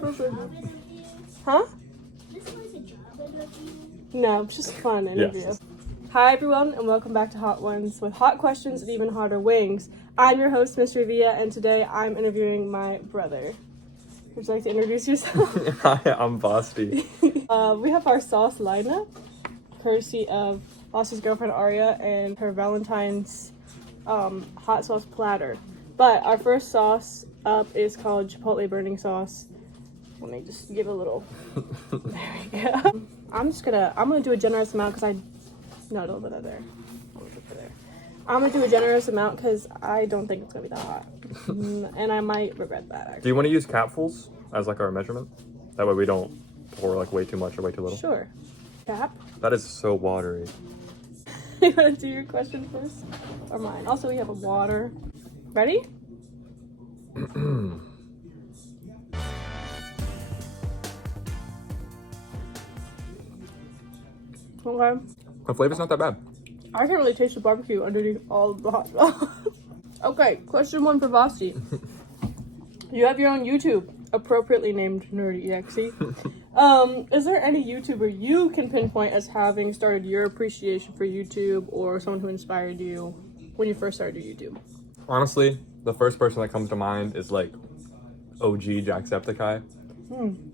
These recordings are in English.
Huh? No, it's just a fun interview. Yes. Hi everyone, and welcome back to Hot Ones with hot questions and even hotter wings. I'm your host, Miss Via, and today I'm interviewing my brother. Would you like to introduce yourself? Hi, I'm Basti. We have our sauce lineup, courtesy of Basti's girlfriend Aria and her Valentine's hot sauce platter. But our first sauce up is called Chipotle Burning Sauce. Let me just give a little. There we go. I'm gonna do a generous amount because don't put that there. I'm gonna do a generous amount because I don't think it's gonna be that hot, and I might regret that. Actually. Do you want to use capfuls as like our measurement? That way we don't pour like way too much or way too little. Sure. Cap. That is so watery. You wanna do your question first, or mine? Also, we have a water. Ready? Okay. The flavor's not that bad. I can't really taste the barbecue underneath all of the hot sauce. Okay, question one for Basti. You have your own YouTube, appropriately named Nerdy EXE. Is there any YouTuber you can pinpoint as having started your appreciation for YouTube, or someone who inspired you when you first started YouTube? Honestly, the first person that comes to mind is like OG Jacksepticeye.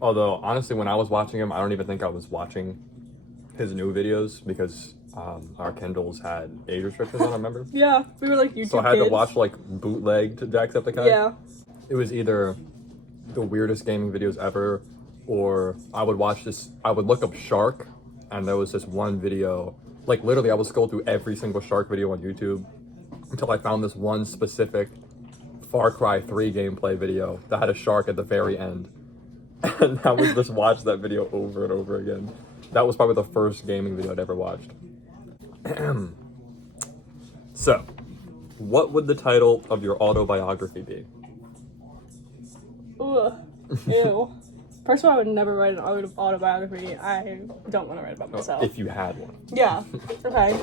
Although, honestly, when I was watching him, I don't even think I was watching his new videos because our Kindles had age restrictions on, remember? Yeah, we were like YouTube So I had kids. to watch like bootlegged Jacksepticeye. Yeah. It was either the weirdest gaming videos ever, or I would look up Shark, and there was this one video, like literally I would scroll through every single Shark video on YouTube until I found this one specific Far Cry 3 gameplay video that had a shark at the very end. And I would just watch that video over and over again. That was probably the first gaming video I'd ever watched. So, what would the title of your autobiography be? Ugh. Ew. First of all, I would never write an autobiography. I don't want to write about myself. If you had one. Yeah. Okay.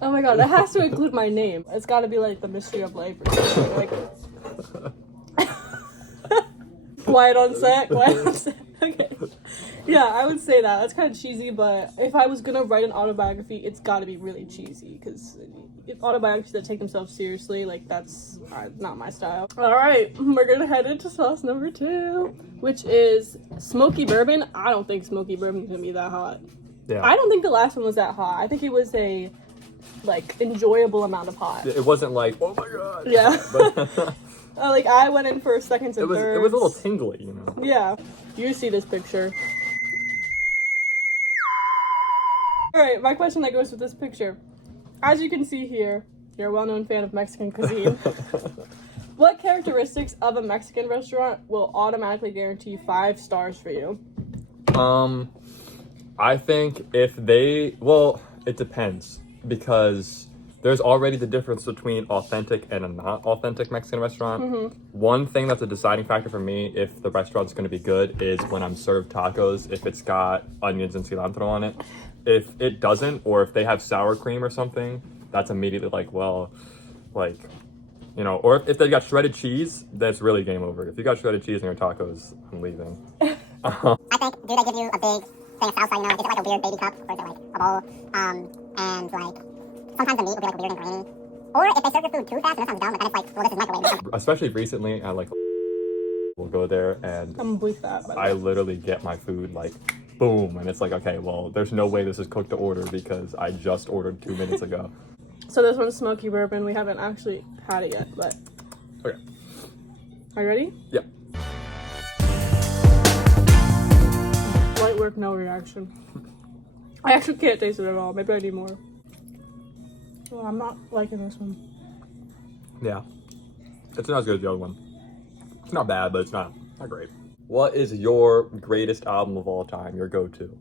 Oh my god, it has to include my name. It's got to be like The Mystery of Life or something. Like. Quiet on set. Okay. Yeah, I would say that. That's kind of cheesy, but if I was gonna write an autobiography, it's got to be really cheesy, because if autobiographies that take themselves seriously, like, that's not my style. All right, we're gonna head into sauce number 2, which is smoky bourbon. I don't think smoky bourbon is gonna be that hot. Yeah. I don't think the last one was that hot. I think it was a enjoyable amount of hot. It wasn't like, oh my god. Yeah. But like, I went in for seconds and thirds. It was a little tingly, you know. Yeah. You see this picture. Alright, my question that goes with this picture. As you can see here, you're a well-known fan of Mexican cuisine. What characteristics of a Mexican restaurant will automatically guarantee 5 stars for you? I think it depends, because there's already the difference between authentic and a not authentic Mexican restaurant. Mm-hmm. One thing that's a deciding factor for me if the restaurant's going to be good is when I'm served tacos, if it's got onions and cilantro on it. If it doesn't, or if they have sour cream or something, that's immediately or if they got shredded cheese, that's really game over. If you got shredded cheese in your tacos, I'm leaving. I think, do they give you a big thing of salsa, you know, is it like a weird baby cup, or is it like a bowl, and like, sometimes the meat will be like weird and grainy. Or if they serve your food too fast, and that sounds dumb, but then it's like, well, this is microwave. Especially recently, I we'll go there, and I'm gonna bleep that. I literally get my food like, boom, and it's like, okay, well, there's no way this is cooked to order because I just ordered 2 minutes ago. So this one's smoky bourbon. We haven't actually had it yet, but... Okay. Are you ready? Yeah. Light work, no reaction. I actually can't taste it at all. Maybe I need more. Well, I'm not liking this one. Yeah. It's not as good as the other one. It's not bad, but it's not great. What is your greatest album of all time, your go-to?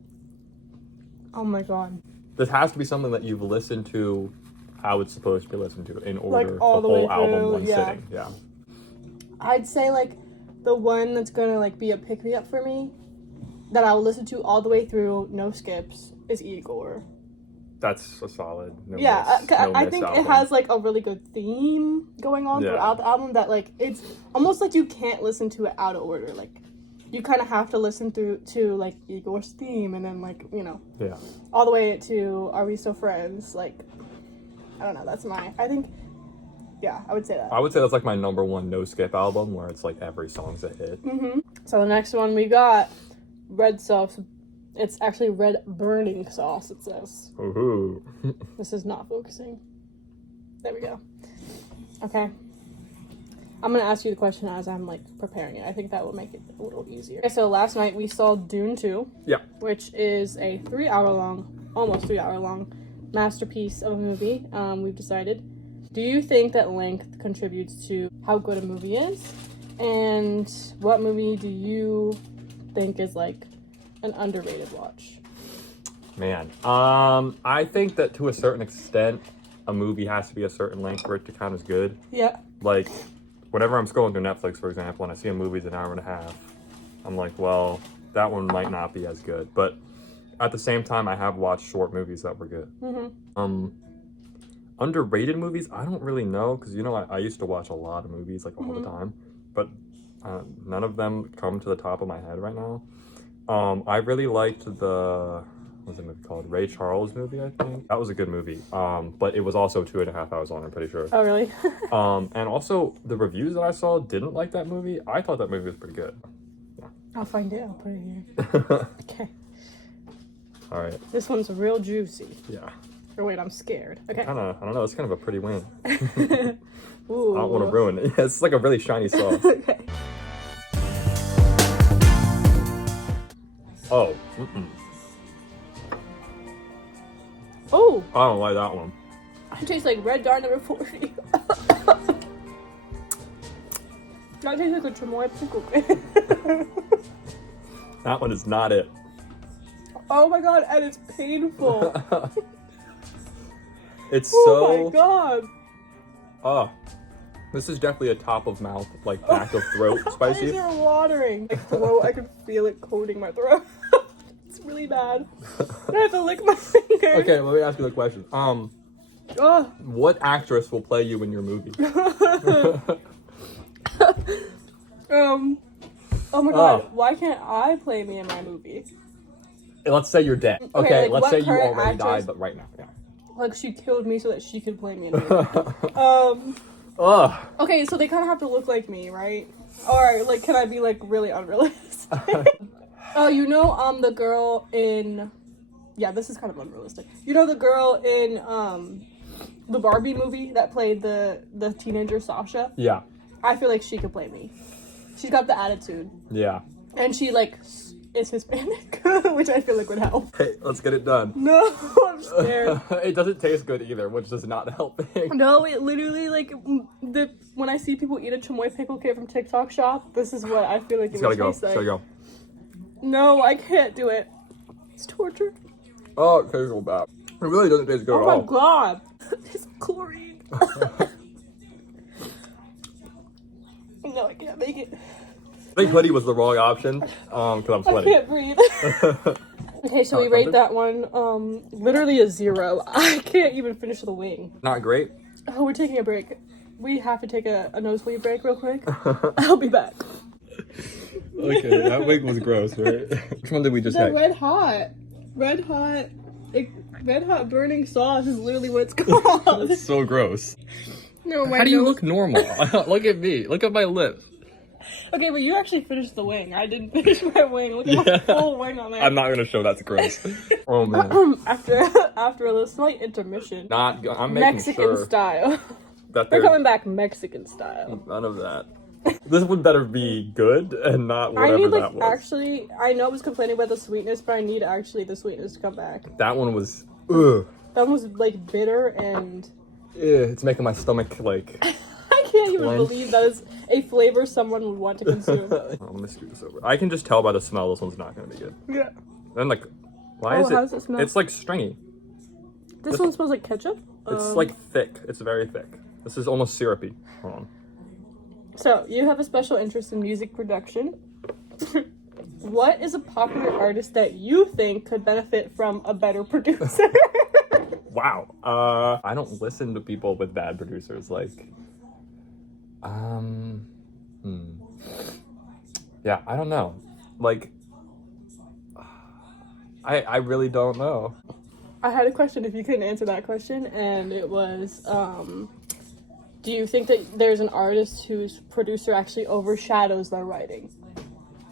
Oh my god. This has to be something that you've listened to how it's supposed to be listened to, in order Like, all the the way whole album through, one yeah. sitting. Yeah. I'd say, like, the one that's gonna, like, be a pick-me-up for me, that I'll listen to all the way through, no skips, is Igor. That's a solid. No Yeah, miss, no I miss think album. it has like a really good theme going on Yeah. throughout the album that like it's almost like you can't listen to it out of order. Like you kind of have to listen through to like Igor's theme and then like, you know, Yeah. all the way to Are We Still Friends? Like, I don't know, I think, yeah, I would say that. I would say that's like my number one no skip album where it's like every song's a hit. So the next one we got Red Sauce. It's actually Red Burning Sauce, it says. Ooh. This is not focusing. There we go. Okay. I'm gonna ask you the question as I'm like preparing it. I think that will make it a little easier. Okay, so last night we saw Dune 2. Yeah. Which is a 3-hour long, almost 3-hour long masterpiece of a movie. We've decided. Do you think that length contributes to how good a movie is? And what movie do you think is like an underrated watch? Man, I think that to a certain extent, a movie has to be a certain length for it to count as good. Yeah. Like, whenever I'm scrolling through Netflix, for example, and I see a movie's an hour and a half, I'm like, well, that one might not be as good. But at the same time, I have watched short movies that were good. Underrated movies, I don't really know, because, you know, I used to watch a lot of movies, like, all the time. But none of them come to the top of my head right now. I really liked what's the movie called? Ray Charles movie, I think. That was a good movie. But it was also 2.5 hours long, I'm pretty sure. Oh, really? And also, the reviews that I saw didn't like that movie. I thought that movie was pretty good. I'll find it. I'll put it here. Okay. All right. This one's real juicy. Yeah. Or wait, I'm scared. Okay. I don't know. It's kind of a pretty win. Ooh. I don't want to ruin it. Yeah, it's like a really shiny sauce. Okay. Oh. Oh, I don't like that one. it tastes like Red Dart number 40. That tastes like a chamoy pickle. That one is not it. Oh my god, and it's painful. It's Oh so... my god. Oh. This is definitely a top of mouth, like back of throat My spicy. eyes are watering. My throat, I can feel it coating my throat. It's really bad. I have to lick my finger. Okay, let me ask you the question. Oh. What actress will play you in your movie? Oh my god, why can't I play me in my movie? Let's say you're dead. Okay, Okay, like, let's what say you current already actress- died, but right now, yeah. Like, she killed me so that she could play me in a movie. Ugh. Okay, so they kind of have to look like me, right? Or, like, can I be, like, really unrealistic? Oh, you know, the girl in... Yeah, this is kind of unrealistic. You know the girl in, the Barbie movie that played the teenager Sasha? Yeah. I feel like she could play me. She's got the attitude. Yeah. And she, like, is Hispanic, which I feel like would help. Hey, let's get it done. No, I'm scared. It doesn't taste good either, which does not help things. No, it literally, like, when I see people eat a chamoy pickle kit from TikTok shop, this is what I feel like it It's gotta would go. taste It's like. gotta go. No, I can't do it. It's torture. Oh, it tastes so bad. It really doesn't taste good Oh at my all. god. It's chlorine. No, I can't make it. I think hoodie was the wrong option, because I'm I sweating. can't breathe. Okay, so we rate that one, literally a 0. I can't even finish the wing. Not great. Oh, we're taking a break. We have to take a nosebleed break real quick. I'll be back. Okay, that wig was gross, right? Which one did we just The have? red hot burning sauce is literally what it's called. That's so gross. No, my How do you nose- look normal? Look at me. Look at my lips. Okay, but you actually finished the wing. I didn't finish my wing. Look at my full wing on there. I'm not gonna show that's gross. Oh man. After a slight intermission. I'm making Mexican sure style. that They're there's coming back Mexican style. none of that. This one better be good and not I whatever need, that like, was. actually, I know I was complaining about the sweetness, but I need actually the sweetness to come back. That one was, ugh. That one was, like, bitter and... It's making my stomach, like... I can't even Clench. believe that is a flavor someone would want to consume. I'm gonna scoot this over. I can just tell by the smell this one's not gonna be good. Yeah. Then, like, why Oh, is it... how does it smell? It's, like, stringy. This one smells like ketchup. It's, like, thick. It's very thick. This is almost syrupy. Hold on. So, you have a special interest in music production. What is a popular artist that you think could benefit from a better producer? Wow. I don't listen to people with bad producers. Like, yeah, I don't know. Like, I really don't know. I had a question if you couldn't answer that question, and it was, do you think that there's an artist whose producer actually overshadows their writing?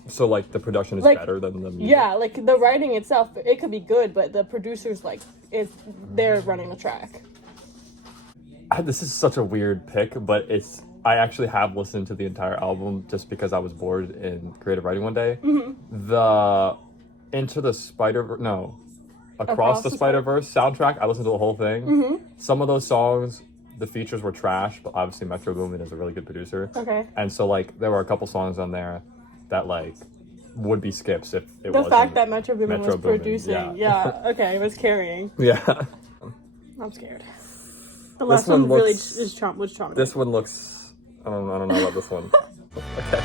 So, like, the production is Like, better than the music? Yeah, like the writing itself, it could be good, but the producer's like, they're running the track. This is such a weird pick, but I actually have listened to the entire album just because I was bored in creative writing one day. The Into the Spider-Verse, no, Across the Spider-Verse soundtrack, I listened to the whole thing. Some of those songs, the features were trash, but obviously Metro Boomin is a really good producer. Okay. And so, like, there were a couple songs on there that, like, would be skips if it The wasn't fact that Metro Boomin was Boomin, producing, yeah. Okay, it was carrying. Yeah. I'm scared. The last one one really looks- was traumatizing. This one looks, I don't know about this one. Okay.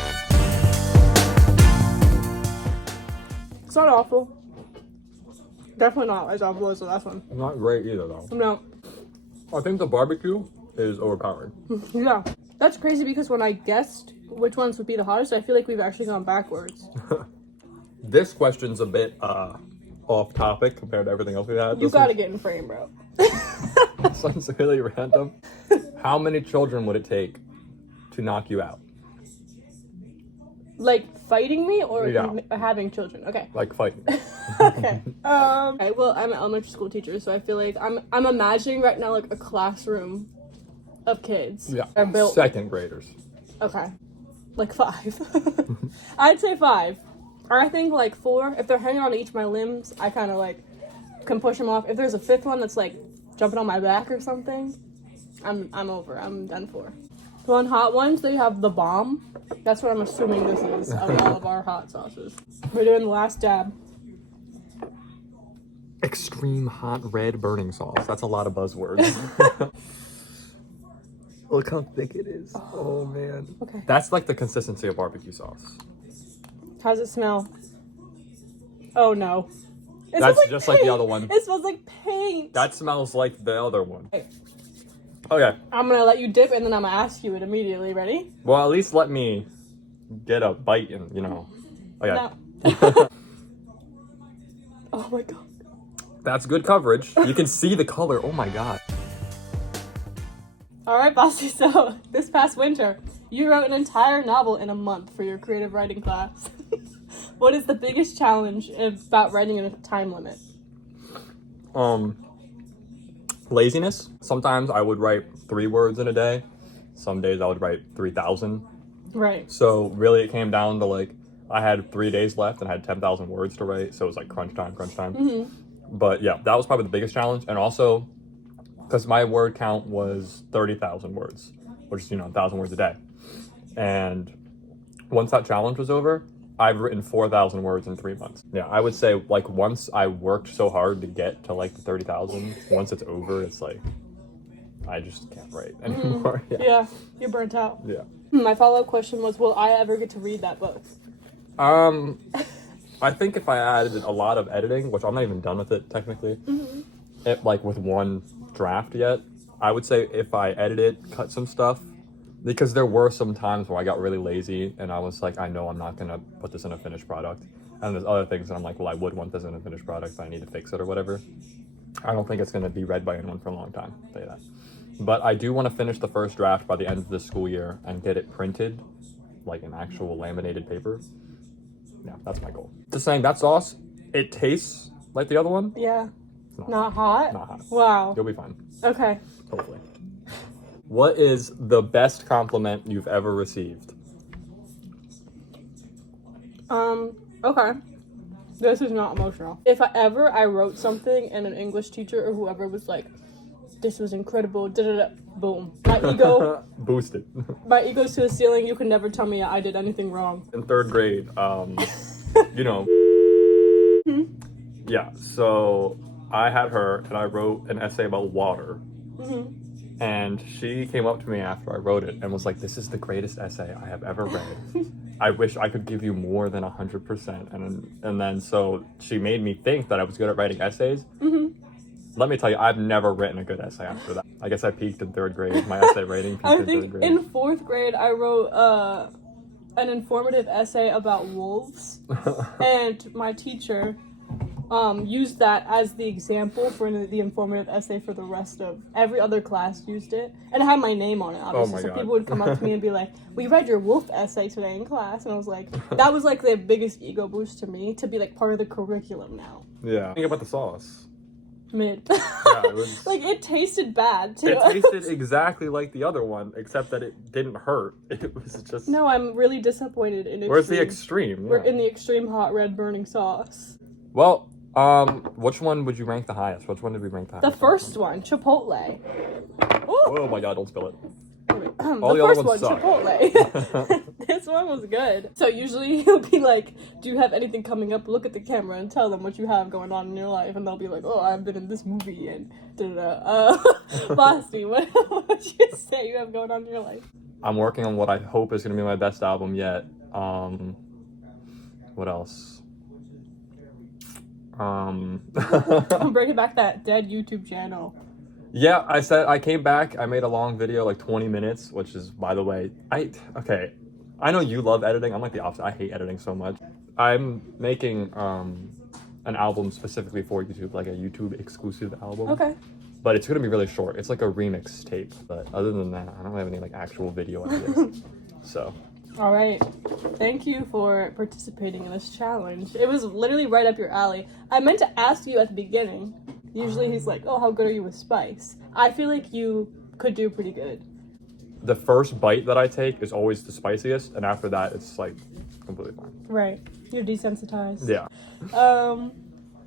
It's not awful. Definitely not as awful as the last one. Not great either, though. No. I think the barbecue is overpowering. Yeah. That's crazy because when I guessed which ones would be the hottest, I feel like we've actually gone backwards. This question's a bit off topic compared to everything else we had. You gotta get in frame, bro. This one's really random. How many children would it take to knock you out? Like fighting me or Yeah. having children? Okay. Like fighting. Okay. Okay. Well, I'm an elementary school teacher, so I feel like I'm imagining right now like a classroom of kids. Yeah. Are built. Second graders. Okay. Like 5. I'd say 5. Or I think like 4. If they're hanging on each of my limbs, I kind of like can push them off. If there's a 5th one that's like jumping on my back or something, I'm over. I'm done for. So on hot ones, they have the bomb. That's what I'm assuming this is of all of our hot sauces. We're doing the last dab. Extreme hot red burning sauce. That's a lot of buzzwords. Look how thick it is. Oh man. Okay. That's like the consistency of barbecue sauce. How's it smell? Oh no. It That's smells just like the paint. other one. It smells like paint. That smells like the other one. Okay. Okay. I'm gonna let you dip and then I'm gonna ask you it immediately. Ready? Well, at least let me get a bite and, you know. Okay. No. Oh my god. That's good coverage. You can see the color. Oh my god. Alright, Bossy, so this past winter, you wrote an entire novel in a month for your creative writing class. What is the biggest challenge about writing in a time limit? Laziness. Sometimes I would write 3 words in a day. Some days I would write 3,000. Right. So really it came down to like, I had 3 days left and I had 10,000 words to write. So it was like crunch time. But yeah, that was probably the biggest challenge. And also, because my word count was 30,000 words, which is, 1,000 words a day. And once that challenge was over, I've written 4,000 words in 3 months. Yeah, I would say like once I worked so hard to get to like the 30,000, once it's over, it's like, I just can't write anymore. Yeah, you're burnt out. Yeah. My follow-up question was, will I ever get to read that book? I think if I added a lot of editing, which I'm not even done with it technically, it, like with one draft yet, I would say if I edit it, cut some stuff, because there were some times where I got really lazy and I was like, I know I'm not gonna put this in a finished product. And there's other things that I'm like, well, I would want this in a finished product, but I need to fix it or whatever. I don't think it's gonna be read by anyone for a long time, I'll tell you that. But I do want to finish the first draft by the end of this school year and get it printed, like an actual laminated paper. Yeah, that's my goal. Just saying, that sauce, it tastes like the other one. Yeah. It's Not hot? Not hot. Wow. You'll be fine, Okay. hopefully. What is the best compliment you've ever received? Okay. This is not emotional. If I wrote something and an English teacher or whoever was like, this was incredible, boom. Boosted. My ego's to the ceiling. You can never tell me I did anything wrong. In 3rd grade, yeah, so I had her and I wrote an essay about water. And she came up to me after I wrote it and was like, this is the greatest essay I have ever read. I wish I could give you more than 100%. And then so she made me think that I was good at writing essays. Let me tell you, I've never written a good essay after that. I guess I peaked in 3rd grade. My essay rating peaked I in 3rd think grade. in 4th grade I wrote an informative essay about wolves, and my teacher used that as the example for the informative essay for the rest of every other class used it, and it had my name on it, obviously. my So God. people would come up to me and be like, "We read your wolf essay today in class," and I was like, that was like the biggest ego boost to me to be like part of the curriculum now. Yeah. Think about the sauce. Mid. Yeah, it was. Like it tasted bad too. It tasted exactly like the other one, except that it didn't hurt. It was just. No, I'm really disappointed in Where's the extreme. extreme? We're Yeah. in the extreme hot red burning sauce. Well, which one would you rank the highest? Which one did we rank the highest? The first one, Chipotle. Ooh. Oh my god, don't spill it. The the other first one, ones suck. Chipotle. This one was good. So usually he'll be like, "Do you have anything coming up? Look at the camera and tell them what you have going on in your life." And they'll be like, "Oh, I've been in this movie and da-da-da." Basti, what would you say you have going on in your life? I'm working on what I hope is going to be my best album yet. What else? I'm bringing back that dead YouTube channel. Yeah, I came back, I made a long video, like 20 minutes, which is, by the way, okay, I know you love editing, I'm like the opposite, I hate editing so much. I'm making, an album specifically for YouTube, like a YouTube exclusive album. Okay. But it's gonna be really short, it's like a remix tape, but other than that, I don't have any, like, actual video ideas, so. All right. Thank you for participating in this challenge. It was literally right up your alley. I meant to ask you at the beginning. Usually he's like, "Oh, how good are you with spice?" I feel like you could do pretty good. The first bite that I take is always the spiciest, and after that, it's, like, completely fine. Right. You're desensitized. Yeah.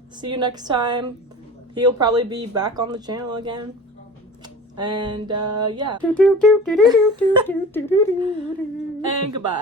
See you next time. He'll probably be back on the channel again. And, yeah. And goodbye.